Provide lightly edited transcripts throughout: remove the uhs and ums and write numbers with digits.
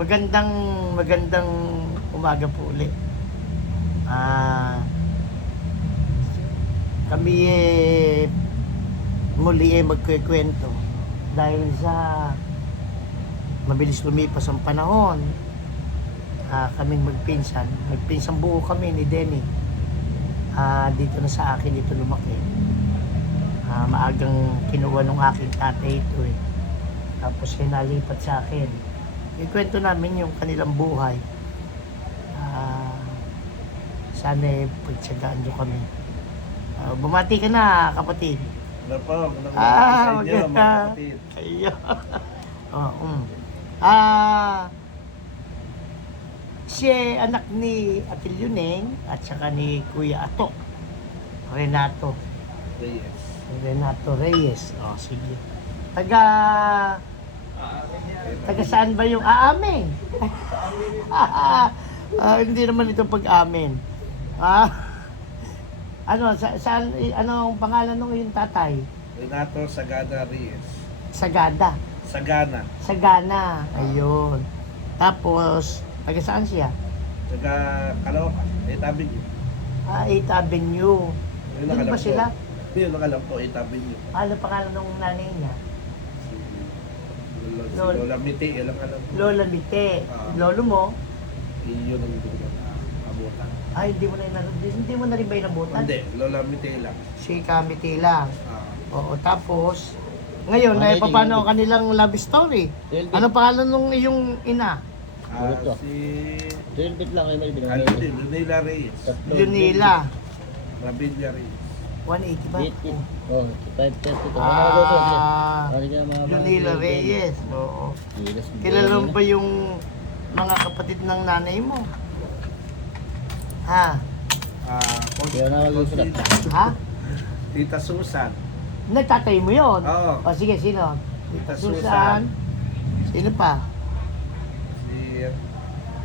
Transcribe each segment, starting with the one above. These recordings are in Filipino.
Magandang magandang umaga po ulit. Kami muli magkukwento dahil sa mabilis lumipas ang panahon. Kaming magpinsan buo kami ni Denny. Dito na sa akin ito lumaki. Maagang kinuha ng aking tatay ito eh. Tapos nalipat sa akin. Ikwento namin yung kanilang buhay. Sana pagtsagaan nyo kami. Bumati ka na, kapatid. Wala pa, sa inyo, mga maganda. kapatid. Ayo. Si anak ni Atil Yuneng at saka ni Kuya Ato. Renato Reyes. Sige. Taga saan ba yung aamin? Hindi naman ito pag-amin. Saan, ano ang pangalan ng yung tatay? Renato Sagada Reyes. Sagada. Sagana. Ayun. Tapos, taga saan siya? Taga Caloocan, 8th Avenue. 8th Avenue. Yun Doon ba alam sila? ko. Yun ang alam ko, 8th Avenue. Ano pangalan ng nanay niya? Si Lola Miti, yun ang alam ko. Lola Mite. Lolo mo? Yun ang dulo na abutan. Hindi mo na rin ba inabutan? Hindi, Lola Miti lang. Si Kamite lang. Ah, Oo, tapos, ngayon, paano ang kanilang love story? Ano pangalan nung iyong ina? si... Dilbit lang kayo may Ano binigay. din, Lunila Reyes. Lunila. Rabilla Reyes. 180 ba? Oh, 530 to. Lunila Reyes. Oo. Kilala mo ba yung mga kapatid ng nanay mo? Kaya na mag-usulat. Ha? Tita Susan. Nagtatay mo yun? Oo. O sige, sino? Tita Susan. Sino pa? Si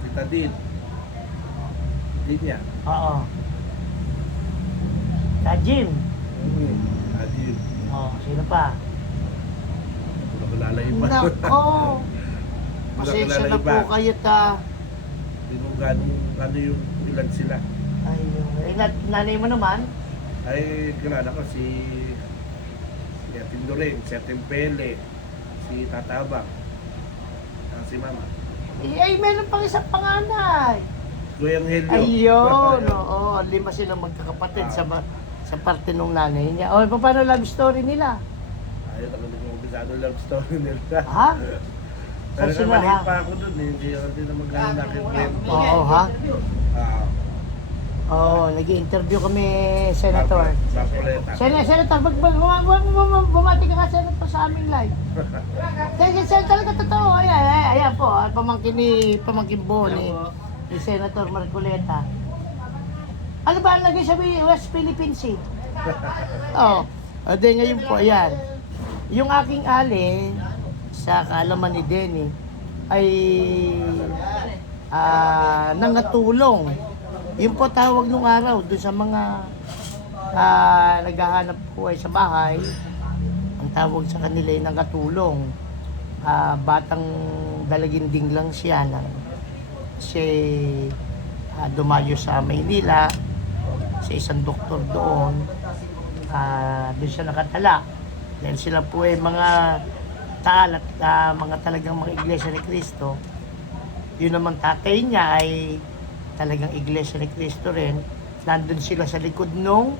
Tita Din. Din niya. Oo. Jim. Adin. Sino pa? Wala ko lalaiban. Nako. Pasensya na po kayo ta. Hindi mo ano yung ilan sila. Ayun. Nanay mo naman? Ay, kilala ko si Atin Doreng, si Atin Pele, si Tatabang, si Mama. Meron pang isang panganay. Kuyang Helio. Ayun. Oo. 5 silang magkakapatid sa parte nung nanay niya. Paano love story nila? Ayun, ako hindi ko umpisa love story nila. Ha? Pero Saan sila, maliit ha? pa ako dun eh, hindi ako din naman gano'n nakikwento. Oo, ha? Oo, nag-i-interview kami, Senator. Bakuleta. Senator, bumati ka nga, Senator, sa aming live. Senator, talaga totoo. Ayan po, pamangkin po ni Senator Marcoleta. Ano ba ang lagay sa West Philippine Sea? Ngayon po, ayan. Yung aking ali, sa kaalaman ni Denny, ay nangatulong. Yun po tawag nung araw doon sa mga naghahanap buhay sa bahay. Ang tawag sa kanila ay nangatulong. Batang dalaginding lang siya dumayo sa Maynila sa isang doktor doon. Doon siya nakatala. Dahil sila po ay mga taal at mga talagang mga iglesia ni Cristo. Yun naman tatay niya ay talagang iglesia ni Cristo rin. Nandun sila sa likod nung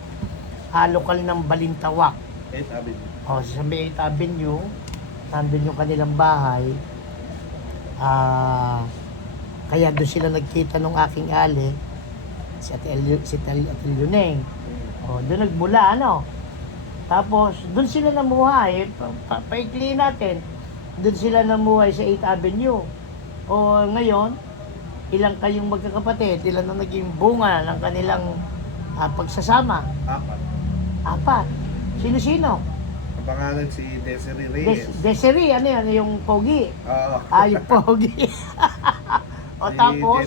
lokal ng Balintawak. 8th Avenue. Sa 8th Avenue, nandun yung kanilang bahay. Kaya doon sila nagkita nung aking ali, si Atil Yuneng. Doon nagmula, Tapos, doon sila namuhay, paikli natin, doon sila namuhay sa 8th Avenue. Ngayon, ilang kayong magkakapatid, ilan na naging bunga ng kanilang pagsasama? 4. Sino-sino? Ang pangalan si Desiree Reyes. Desiree, ano yan? Yung pogi. Oo. Yung pogi. Si Tapos,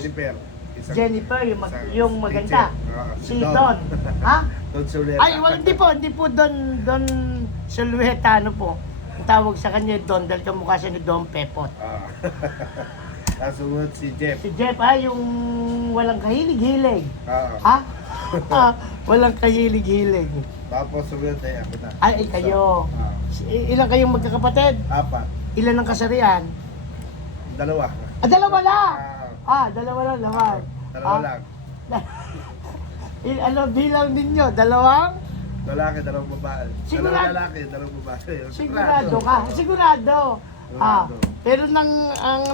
Jennifer. yung maganda. Si Don. Ha? Don Soleta. Hindi po Don Solueta, po. Ang tawag sa kanya Don dahil kamukha siya ni Don Pepot. Kasunod si Jeff. Si Jeff, yung walang kahilig-hilig. Oo. Ha? Walang kahilig-hilig. Tapos sunod ay ako na. Ay, kayo. Ilan kayong magkakapatid? Apat. Ilan ang kasarian? Dalawa. Dalawa lang! Dalawa lang naman. Dalawa lang. Ano bilang ninyo? Dalawang? Lalaki, dalawang babae. Sigurado. Dalawang lalaki, dalawang babae. Sigurado ka? Sigurado. Pero ang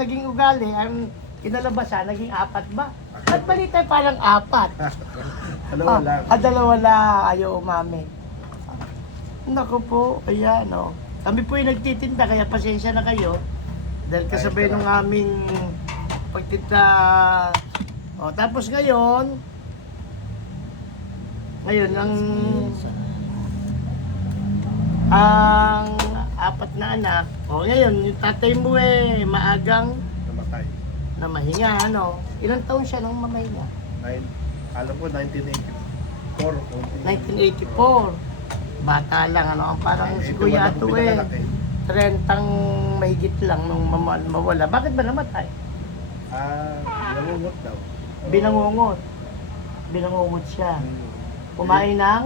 naging ugali, ang kinalabasan, naging apat ba? Ba't balita parang apat? Dalawa lang. Dalawa lang. Ayaw umami. Naku po, ayan o. Kami po yung nagtitinda, kaya pasensya na kayo. Dahil kasabay nung aming pagtinda. Tapos ngayon, ang apat na anak, ngayon, yung tatay mo maagang Namatay. na mahinga, ano? Ilang taon siya nang mamahinga? Alam ko, 1984. 1984. Bata lang, ano? Ang parang si Kuya Ato 30 mahigit lang nung mawala. Bakit ba namatay? Nangungot daw. Binangungot. Binangungot siya. Kumain ng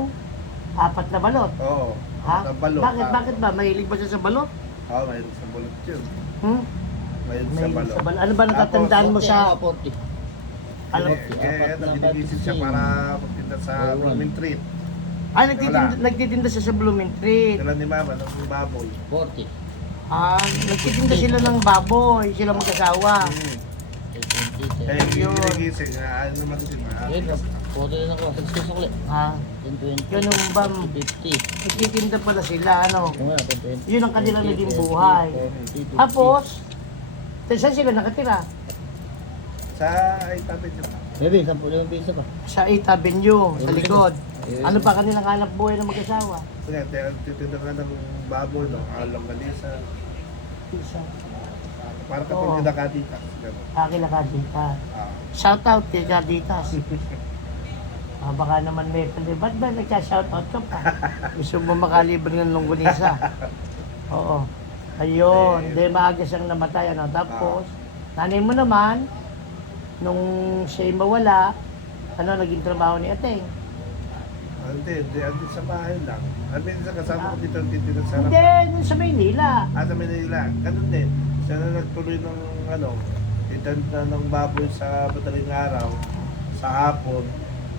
4 na balot. Oo. Ha? Ang balot. Bakit ba? Mahilig ba siya sa balot? Oo, mayroon sa balot yun. Mayroon sa Mahilig balot. sa balot. Ano ba natatandaan mo sa... 40. Ano? Kaya nagtitigisit siya para magtinda sa Blooming Treat. Nagtitinda siya sa Blooming Treat. Sila ni Mama, ng baboy. 40. Nagtitinda sila ng baboy. Sila mag-asawa. Eh, yung nagising, ano naman din, Yun, 40 na ako. Success ulit. 10, 20. Yun yung bam. 50. Nagtitinda pala sila, ano? Yung nga, 10, 20. Yun ang kanilang naging buhay. 50. Tapos, saan sila nakatira? Sa itabi niya. Baby, 10 piso pa. Sa 8th Avenue, sa likod. Ano pa kanilang hanap buhay ng mag-asawa? Sige, titinda ka ng baboy, no? Alam ka sa... Para kapag kinakaditas. Kila Kaditas. Shout out kay Kaditas. Baka naman may pali. Ba't ba nagsha-shout out ka pa? Gusto mo makalibre ng longganisa. Oo. Ayun. Hindi, maaga siyang namatay. Ano? Tapos, nanay mo naman, nung siya'y mawala, naging trabaho ni Ateng? Hindi sa bahay lang. Sa kasama ko dito sa harapan. Hindi, sa Maynila. Sa Manila. Ganun din. Siya na nagtuloy ng itanda ng baboy sa madaling araw, sa hapon,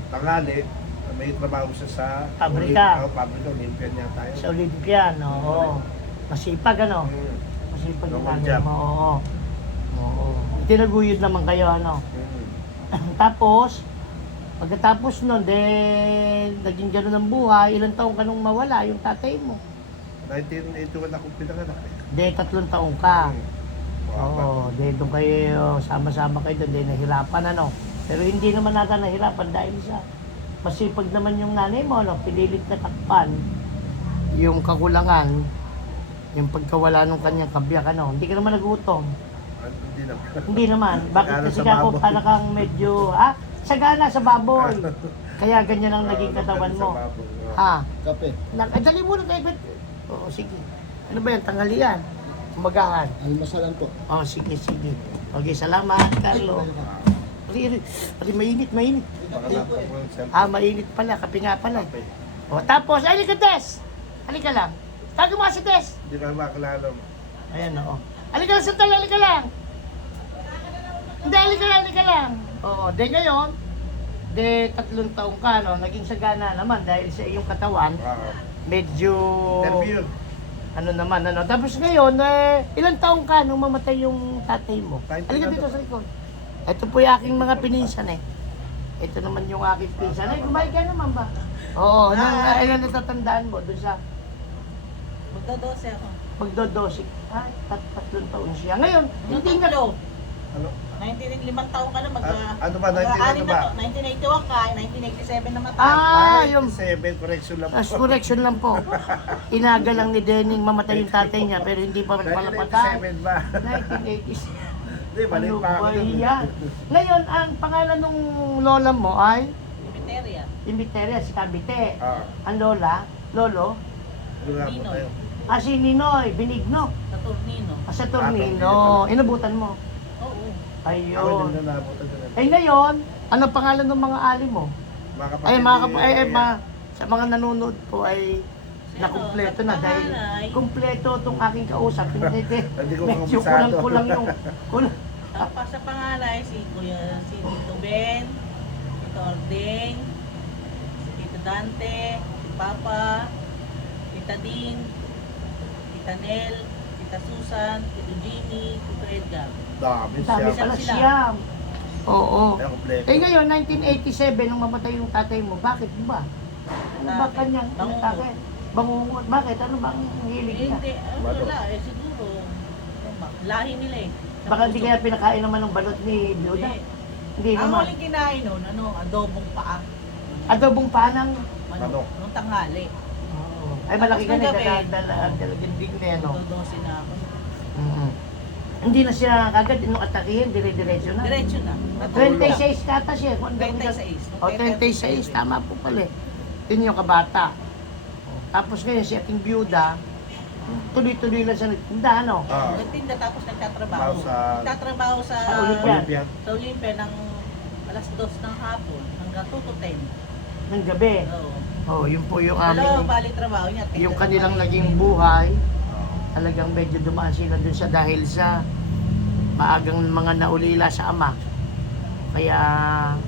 tangali, may trabaho siya sa Pabrika. Pabrika, Olympian niya tayo. Sa Olympian, oo. Masipag, ano? Masipag yung nanay mo, oo. Tinaguyod naman kayo, ano? Tapos, pagkatapos nun, naging gano'n ang buhay, ilang taong ka nung mawala yung tatay mo? 1981 ako pinanganak. 3 taong ka. Oo, doon kayo, sama-sama kayo doon, nahirapan, ano? Pero hindi naman nata nahirapan dahil sa masipag naman yung nanay mo, no? Pinilit na takpan yung kakulangan, yung pagkawala ng kanyang kabiyak, ano? Hindi ka naman nagutom. Hindi naman. Hindi naman. Bakit Sagana kasi sa ako baboy. para kang medyo, sagana sa baboy. Kaya ganyan ang naging katawan mo. Kape. Dali muna kayo. Oo, sige. Ano ba yan? Tanghalian? Umagahan? Almasalan po. Sige. Okay, salamat, Carlo. Mainit. Mainit pala. Kape nga pala. Tapos, halika, Tess! Halika lang. Tago mo si Tess. Hindi ka makakilala mo. Ayan, oo. Halika lang, sandali, halika lang. Hindi, halika lang. Oo, ngayon, 3 taong ka, no? Naging sagana naman dahil sa iyong katawan, medyo... Interview. Ano naman, ano. Tapos ngayon, ilang taong ka nung mamatay yung tatay mo? Halika dito sa likod. Ito po yung aking mga pininsan, Ito naman yung aking pinsan. Kumain ka naman ba? Oo, ilan natatandaan mo doon sa... Magdo-12 ako. Magdo-12. 3 taon siya. Ngayon, hindi nga... Ano? 5 taon ka na, Ano ba, 19 ano ba? 1981 ka, 1987 namatay. Yung... 7, correction lang po. correction lang po. Inaga lang ni Denning mamatay yung tatay niya, pero hindi pa pala patay. 1987 ba? 1987. Hindi, balik pa ako. Ano ba yan? Ngayon, ang pangalan ng lola mo ay... Imiteria. Imiteria, si Kabite. Ah. Ang lola, lolo, Wala po tayo. si Ninoy, Benigno. Sa Turnino. Sa Tornino. Inabutan mo. Ako Ayun. hindi na napunta doon. Eh ngayon, ano pangalan ng mga ali mo? Mga kapatid Ay, mga ni- sa mga nanonood po ay nakumpleto na dahil kumpleto itong aking kausap. Hindi, Hindi ko medyo kumplisado. kulang yung kulang. Tapos sa panganay, si Tito Ben, Tito Ordeng, si Tito Dante, si Papa, Tita Din, Tita Nel, Tita Susan, Tito Jimmy, Tito Edgar. Dami Dami siya. pala siyam. Oo. Kaya kompleto. Eh ngayon, 1987, nung mamatay yung tatay mo, bakit ba? Ano ba kanyang Bangungot. tatay? Bangungot. Bakit? Ano bang hilig niya? Hindi, wala eh, siguro. Lahi nila eh. Baka hindi kaya pinakain naman ng balot ni Bioda? Hindi Ang naman. huling kinain nun, adobong paa. Adobong panang. Manok. Nung tanghali. Ay malaki ka Tapos na, ng gabi, dalaginding na yan. no? Dodosin na ako. Mhm. Hindi na siya kagad nung atakihin, dire-diretso na. Diretso na. 26 kata siya. Kung ano ba- 26. O, 26, tama po pala eh. Yun yung kabata. Tapos ngayon si ating byuda, tuloy-tuloy lang siya nagtinda, ano? Ah, Nagtinda tapos nagtatrabaho. Trabaho sa- Nagtatrabaho sa Sa Olympiad. Olympian. Sa Olympia ng alas 2 ng hapon hanggang 2 to 10. Ng gabi. Oo. Oh, yun po yung Dalawang aming, bali trabaho niya. yung Tignan kanilang naman. naging buhay. Ah. Talagang medyo dumaan sila dun sa dahil sa maagang mga naulila sa ama. Kaya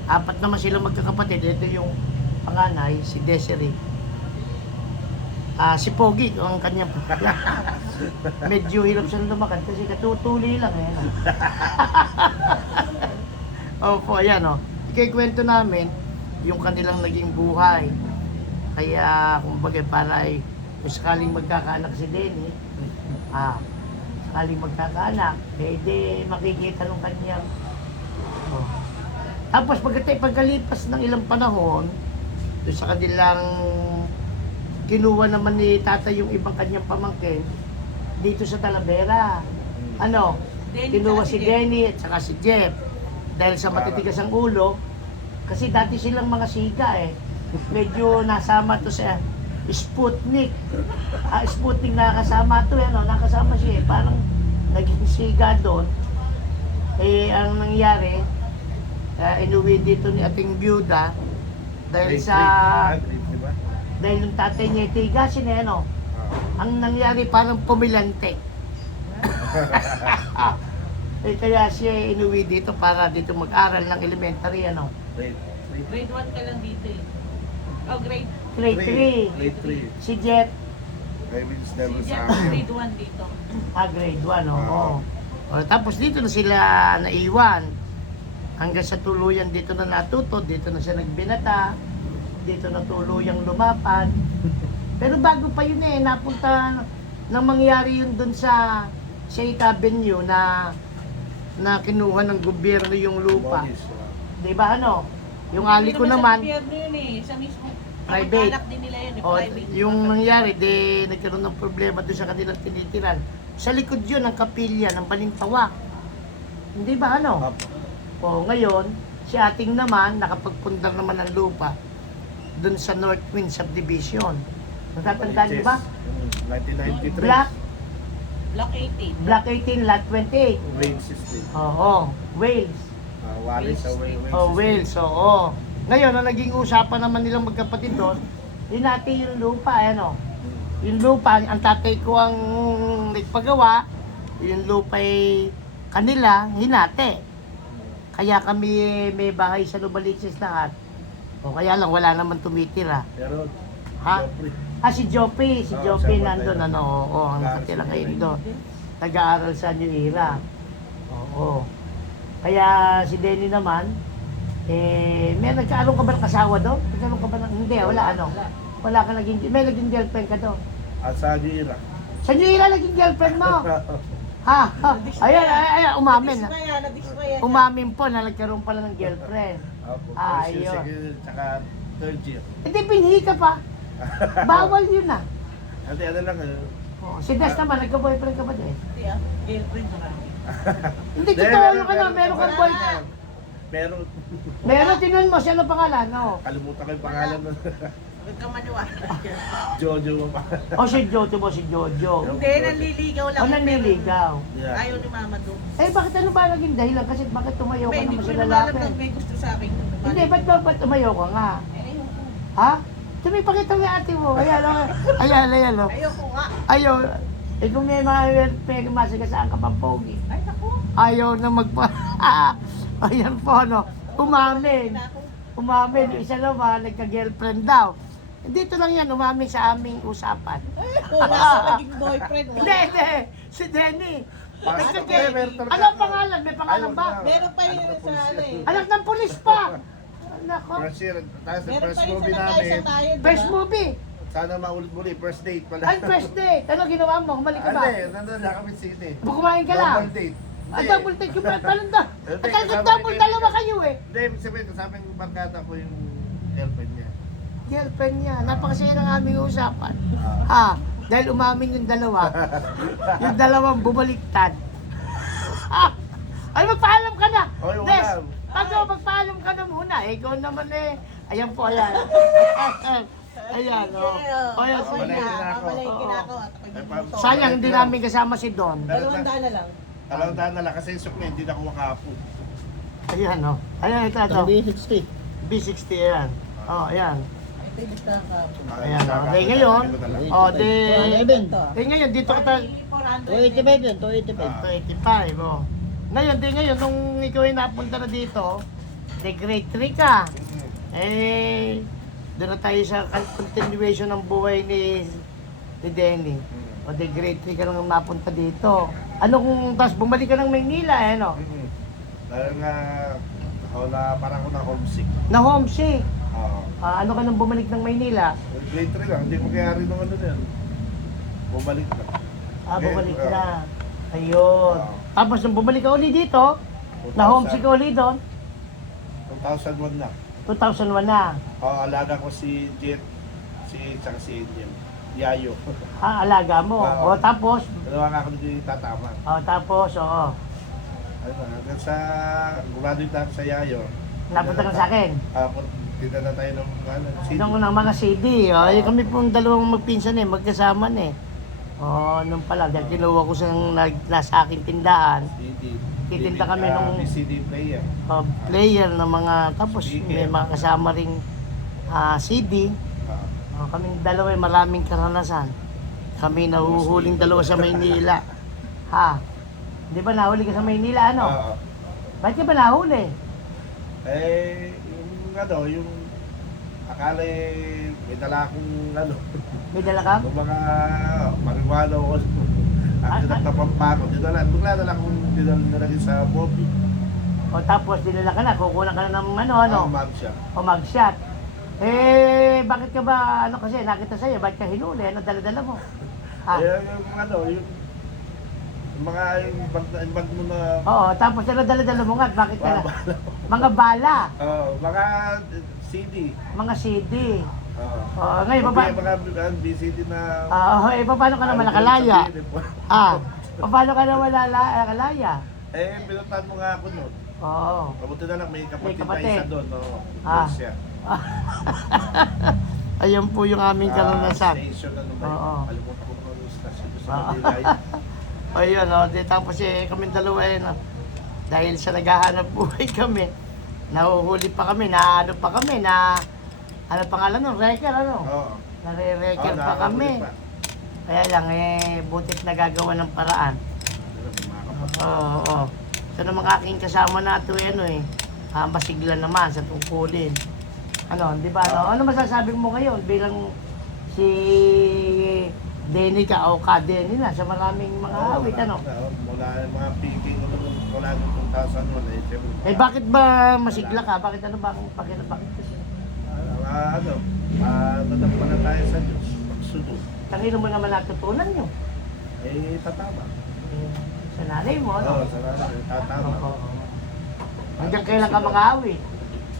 apat naman sila magkakapatid. Ito yung panganay, si Desiree. Si Pogi, ang kanyang medyo hirap siyang lumakad kasi katutuli lang eh. No? Opo, ayan o. Ikikwento namin yung kanilang naging buhay. Kaya, kumbaga, para ay kung sakaling magkakaanak si Denny, sakaling magkakaanak, eh di makikita nung kanyang. Oh. Tapos pagkalipas ng ilang panahon, doon sa kanilang kinuha naman ni tatay yung ibang kanyang pamangkin dito sa Talavera. Ano? Denny Kinuha tsaka si si Denny at saka si Jeff. Dahil sa matitigas ang ulo, kasi dati silang mga siga eh. Medyo nasama to sa Sputnik. Sputnik nakasama to, ano, nakasama siya eh. Parang naging siga doon. Eh, ang nangyari, inuwi dito ni ating byuda dahil Grade sa three. Grade 3 ba? dahil yung tatay niya tigasin eh, ano. Ah. Ang nangyari parang pumilante. Eh, kaya siya inuwi dito para dito mag-aral ng elementary, ano. Grade Grade 1 ka lang dito eh. Oh, grade Grade 3. Grade 3. Si Jet, Raymond's never Si sa Jeff, grade 1 dito. grade 1, oo. O, tapos dito na sila naiwan. Hanggang sa tuluyan dito na natuto, dito na siya nagbinata, dito na tuluyang lumapad. Pero bago pa yun eh, napunta nang mangyari yun dun sa 8th Avenue na kinuha ng gobyerno yung lupa. Di ba ano? Yung ali ko Hindi naman, Sa gobyerno yun eh. Sa mismo. Private. Anak din nila yun eh. o, Private. yung nangyari, nagkaroon ng problema doon sa kanilang tinitiran. Sa likod yun ng kapilya ng Balintawak. Hindi ba ano? O ngayon, si ating naman, nakapagpundar naman ng lupa doon sa North Wind Subdivision. Natatandaan niyo ba? 1993. Block 18. Block 18, Lot 28. Wayne system. Oo, Wales. Wales sa Wayne Oh, Wales, oo. Ngayon, ang naging usapan naman nilang magkapatid doon, hinati yung lupa, ano. Yung lupa, ang tatay ko ang nagpagawa, yung lupa ay kanila, hinati. Kaya kami may bahay sa Lubaliches lahat. O kaya lang, wala naman tumitira. Pero, Ha? Joffrey. Si Joppy, Oo, Joppy siya nandun, patay. ano, oo, ang Nag-aaral nakatira si ngayon Joppy. doon. Nag-aaral sa New Era. Oo. Kaya si Denny naman, may nagkaroon ka ba ng kasawa doon? Nagkaroon ka ba ng, hindi, wala, ano? Wala ka naging, may naging girlfriend ka doon. At sa Gira. Sa New Era naging girlfriend mo? Ha? Ayan, umamin. Nadismaya. Umamin po na nagkaroon pala ng girlfriend. First Ayun. year, second year, tsaka third year. Hindi, pinhi ka pa. Bawal yun ah. Ate, ano lang, Si Des naman, nagka-boyfriend ka ba din? Hindi ah. Girlfriend na lang. Hindi, totoo yung ano, meron kang boy. Meron. Meron, tinan mo, siya ang pangalan, no? Kalimutan ko yung pangalan nun. Huwag ka maniwala. Jojo mo pa. O si Jojo mo, si Jojo. Hindi, nanliligaw lang. O naniligaw. Yeah. Ayaw ni mama doon. Eh bakit ano ba naging dahilan? Kasi bakit tumayo ka Hindi naman ko sa naman alam lalaki? na may gusto sa akin. Hindi, ba't tumayo ka nga? Eh, ayoko. Ha? Tumipakita mo yung ate mo. Ayan, o. Ayan, o. Ayoko nga. Ayaw. Eh kung may mga pagmasigasaan ka pang pogi. Ay, naku. Ayaw na magpa... Ayan po, no? Umamin. Umamin. Yung isa naman, nagka-girlfriend daw. Dito lang yan, umamin sa aming usapan. Wala sa naging boyfriend. Hindi. Si Denny. Nagka-girlfriend. Ano ang pangalan? May pangalan ba? Meron pa yun sa ano eh. Anak ng pulis pa. Nako. First year, tapos sa Meron first pa yun movie sa namin, nagkaisa tayo, di ba? First movie. sana maulit muli, first date pala. Ay, first date. Ano ginawa mo? Kumalik ka ba? Hindi, nandun na kami City. Kumain ka lang. Double date. Ah, double take yung paano da? Hindi, At talagang kasama double yung dalawa kaibigan. kayo eh. Hindi, ibig sabihin, kasama yung barkada ko yung girlfriend niya. Girlfriend niya. Napakasaya ng aming usapan. Ha? Dahil umamin yung dalawa. Yung dalawang bumaliktad. Ah! Ay, magpaalam ka na! Oy, wala. Des! Pag magpaalam ka na muna, ikaw naman eh. Ayan po, ayan. Ayan, o. O, ayan, Pamalay sige. na ako. Pamalay na ako. At ako'y Ay, bumuto. Sayang, hindi namin kasama si Don. Dalawang daan na lang. Dalawang daan na lang kasi yung sukli, hindi na ako makahapon. Ayan, o. Ayan, ito, ito. Ang B60. B60, ayan. O, ayan. Ito yung listahan ka. Ayan, o. Di ngayon, o, di... 11. Di ngayon, dito ka tayo. 285 yun, 285. 25, oh. Ngayon, di ngayon, nung ikaw ay napunta na dito, di grade 3 ka. Eh, doon na tayo sa continuation ng buhay ni Denny. O di grade 3 ka nung napunta dito. Ano kung, tapos bumalik ka ng Maynila, eh, no? Dahil nga, ako na parang ako na homesick. Na homesick. Oo. Ano ka nang bumalik ng Maynila? Grade 3 lang, hindi ko kaya rin ng ano na yan. Bumalik na. Bumalik Okay, na. Ayun. Tapos nung bumalik ka uli dito, na homesick ka uli doon, 2001 na. 2001 na. Alaga ko si Jet, tsaka si Angel. Yayo. Alaga mo. Oo. O tapos, Dalawa nga ako nito tatama. tapos, oo. Ano, hanggang sa graduate na ako sa Yayo. Napunta ka sa akin. Tinda na tayo ng ano, CD. Nung ng mga CD, yung kami pong dalawang magpinsan magkasama na eh. Nung pala, dahil kinuha ko sa nasa aking tindahan, CD. titinda kami nung CD player. player ng mga, tapos may mga kasama ring CD. Kaming dalawa maraming karanasan. Kami nahuhuling dalawa sa Maynila. Ha? Di ba nahuli ka sa Maynila, ano? Oo. Bakit ka ba nahuli? Yung ano, yung akala may dala akong ano, May dala ka? yung mga marijuana o ang nagtapampako. Bigla na lang akong dinalagay sa Bobby. O tapos dinala ka na, kukunan ka na ng ano? Ma'am siya. O mag-shot. Bakit ka ba, kasi nakita sa'yo, bakit ka hinuli? Ano dala-dala mo? Yung ano, yung mga yung bag mo na Oo, tapos ano dala-dala mo nga, bakit ka na? Mga bala, mga CD. mga CD. Oo. Ngayon, Mga BCD na paano ka naman nakalaya? Paano ka naman nakalaya? Pinutan mo nga ako noon. Oo. Mabuti na lang, may kapatid na kapatid. isa doon. No? Siya. Ayan po yung aming karanasan. Station na naman. Oo. Alimutan ko naman yung station doon sa Oo. Manila. Ayun, tapos kami dalawa dahil sa naghahanap buhay kami, nahuhuli pa kami, ano ano pangalan nun, wrecker, ano? Oo. Nare-wrecker pa nakakahuli kami. pa. Kaya lang, butit nagagawa ng paraan. Oo. So, ng mga aking kasama na ito, masigla naman sa tungkulin. Ano, di ba? Ano masasabi mo ngayon bilang si Denny ka o ka-Denny na sa maraming mga awit, ano? Mula yung mga picking, mula nung 2001, siyempre. Bakit ba masigla ka? Bakit ano ba ang pakinabang? Nadampa na tayo sa Diyos. Pagsunod. Kanino mo naman natutunan nyo? Tatama. Sa nanay mo, Oo, no? sa nanay, tatama. Oo. Hanggang kailan ka mga awit?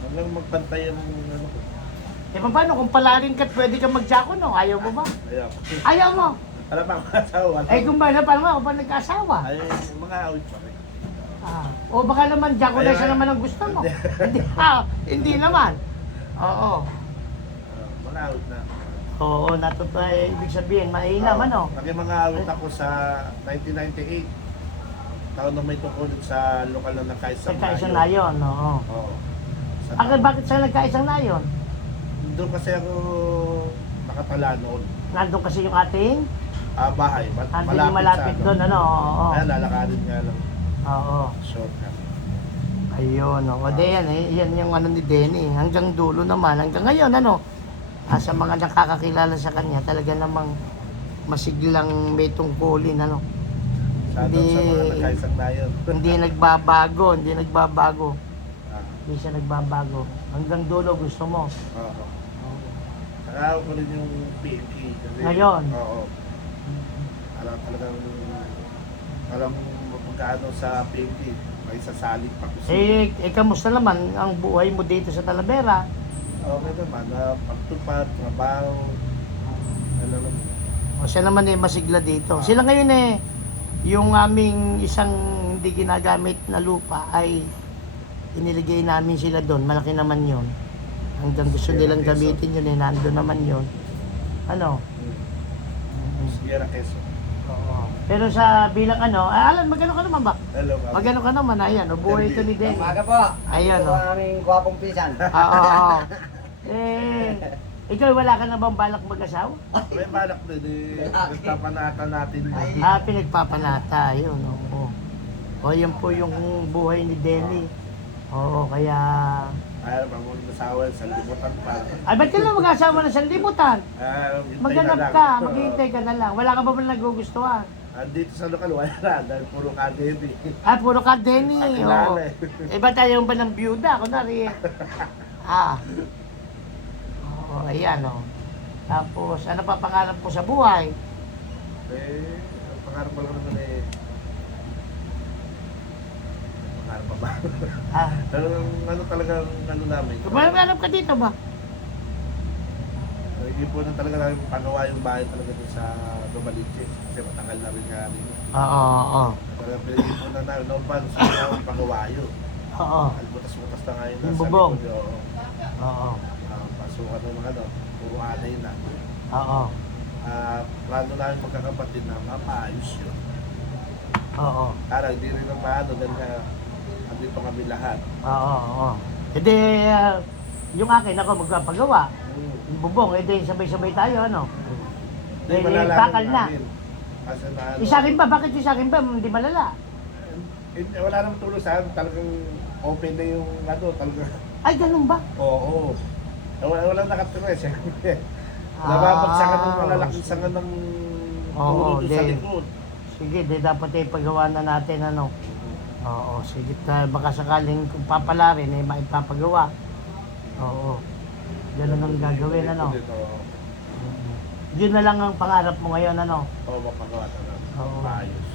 Hanggang magpantay ang ano ko. Paano kung palarin ka at pwede ka magsako, no? Ayaw mo ba? Ayaw. Ayaw mo! Alam mo, ang asawa. Kung paano ba nagkaasawa? Ay, mga awit pa rin. O baka naman Jacolesa naman ang gusto mo. Hindi naman. Oo. mga awit na. Oo, natutuwa. Ibig sabihin, mainam, ano? Naging mga awit ako sa 1998. Taon na may tungkol sa lokal na nagkaisang Nagkaisang nayon, oo. Oo. Sa Bakit sa nagkaisang nayon? doon kasi ako nakatala noon. Nandun kasi yung ating, Bahay. andun yung malapit doon, ano? Oo. Kaya lalakarin nga lang. Oo. Shortcut. Ayun, o. O, di yan, yan yung ano ni Denny. Hanggang dulo naman, hanggang ngayon, ano? Sa mga nakakakilala sa kanya, talaga namang masiglang may tungkulin, ano? Sa Hindi- sa mga nagkaisang nayon. Hindi nagbabago, hindi nagbabago. Ah, Hindi siya nagbabago. Hanggang dulo gusto mo. Oo. Saka ko rin yung PMK. Kasi, Ngayon? Oo. Alam mo magkano sa PMK. May sasalit pa ko Kamusta naman ang buhay mo dito sa Talavera? Okay naman. Pagtupad, trabaho. Ano naman. O siya naman masigla dito. Sila ngayon yung aming isang hindi ginagamit na lupa ay iniligay namin sila doon. Malaki naman yon. Hanggang gusto nilang gamitin yun, nandun naman yon. Ano? Sierra Quezon. Oo. Pero sa bilang Alan, magano ka naman ba? Hello, ma'am. Magano ka naman, ayan, buhay ito ni Denny. Umaga po. Ayan, Ito ang aming gwapong pisan. Oo. Ikaw wala ka na bang balak mag-asawa? May balak din nagpapanata natin. Pinagpapanata, yun. Oo. O, yan po yung buhay ni Denny. Oo, kaya... Ayaw pa mo nasawa sa libutan pa. Ay, ba't ka na mag-asawa na sa libutan? Hintay Maghanap na lang. ka, maghihintay ka na lang. Wala ka ba nagugustuhan? Dito sa lokal, wala na. Dahil puro kadete. Puro ka, Denny. Oo. Kakilala eh. Ba't ayaw ba ng byuda? Kunwari, Oo, ayan, o. Tapos, ano pa pangarap mo sa buhay? Ang pangarap ko lang naman pangarap pa ba? Ano talagang namin. Kumahanap ka dito ba? Ipunan talaga namin pagawa yung bahay talaga dun sa Dumaliche. Kasi matagal na rin nga rin. Oo. Talagang pinipunan namin. Noon pa, gusto na akong pagawa yun. Oo. Butas-butas na ngayon. Yung bubong. Oo. Oo. Pasukan ng puro anay na. Oo. Plano namin magkakapatid na mapaayos yun. Oo. Para hindi rin ang maano dahil nga andito kami lahat. Oo. Hindi, yung akin ako magpapagawa. Yung bubong, sabay-sabay tayo, ano? Bakal na. Kasi na Isa rin ba? Bakit yung sa akin ba? Hindi malala. wala namang tulong sa akin. Talagang open na yung talagang. Ay, ganun ba? Oo. Walang nakatira siyempre. Nababagsakan ng malalaking sanga ng Oo, puno doon sa di. likod. Sige, dapat ipagawa na natin, ano? Oo, sige. Baka sakaling kung papala rin, maipapagawa. Oo. Ganun ang gagawin, ano? Dito, Yun na lang ang pangarap mo ngayon, ano? mapagawa talaga. Oo. Maayos.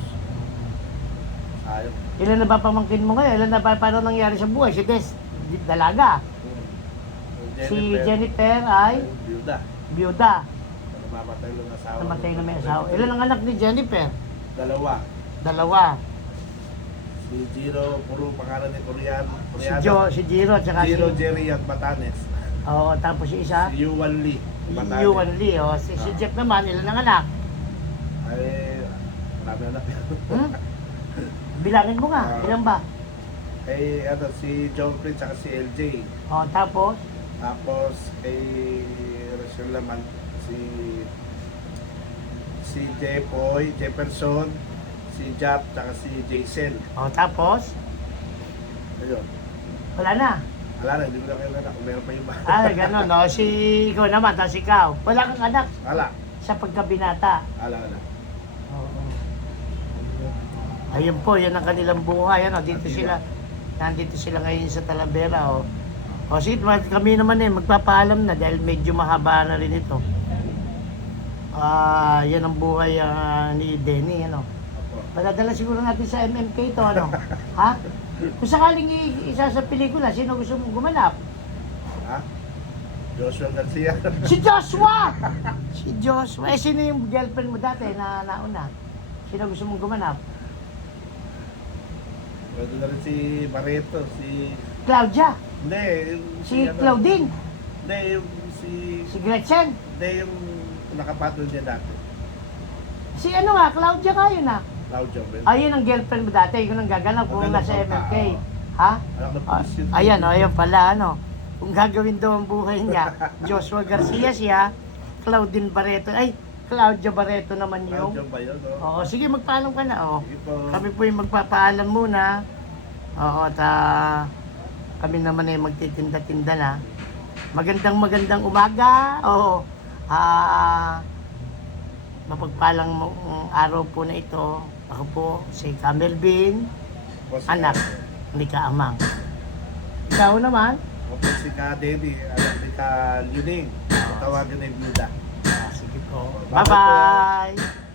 Ayos. Ilan na ba pamangkin mo ngayon? Ilan na ba, paano nangyari sa buhay? Si Des, dalaga. Si Jennifer ay Byuda. byuda. Namamatay lang ang asawa. Namatay na may asawa. Ilan ang anak ni Jennifer? Dalawa. 2. Si Jiro, puro pangalan ni Koreano. Si Jiro, at saka Jiro, Jerry at Batanes. Oo, tapos si isa, Si Yuan Lee. Batanes. Yuan Lee. Oh. Si Jeff naman, ilan ang anak? Ay, marami anak. Hmm? Bilangin mo nga, ilan ba? Si John Prince at si LJ. Oh, tapos, Tapos kay Rachel naman si Jepoy, Jefferson, si Jap, tsaka si Jason. oh, tapos, Ayun. wala na. Wala na, hindi ko na kailangan kung meron pa yung bahay. Gano'n, no? Ikaw naman, tapos ikaw. Wala kang anak Wala. sa pagkabinata. Wala. Oo. Ayun po, yan ang kanilang buhay. Ano? Nandito sila ngayon sa Talavera. O sige, kami naman magpapaalam na dahil medyo mahaba na rin ito. Yan ang buhay ni Denny. Ano? Padadala siguro natin sa MMK ito. Ano? Ha? Kung sakaling isa sa pelikula, sino gusto mong gumanap? Ha? Joshua Garcia. Si Joshua! Si Joshua. Sino yung girlfriend mo dati na nauna? Sino gusto mong gumanap? Pwede na rin si Barreto, si... Claudia. Hindi, Si Claudine. Hindi, Si Gretchen. Hindi yung nakapatol niya dati. Si ano nga, Claudia nga yun ah. Claudia Bell. Ayun ang girlfriend mo dati, yun ang gaganap kung Gaganap nasa ang MLK. tao. Ha? Anak ng Ah, pulis yun. ayan, ayun pala, ano. Kung gagawin daw ang buhay niya, Joshua Garcia siya, Claudine Barreto, ay, Claudia Barreto naman yung. Claudia ba yun? No? Oo, sige, magpaalam ka na, oh. Sige po. Kami po yung magpapaalam muna. Oo, at kami naman ay magtitinda-tinda na. Magandang umaga. Oo. Mapagpalang araw po na ito. Ako po si Camelvin, Boss anak Ka- ni Kaamang. Ikaw naman? Ako po si Ka Denny, anak ni Ka Luning. Tawagan na yung Buda. Sige po. Bye-bye po. Bye-bye!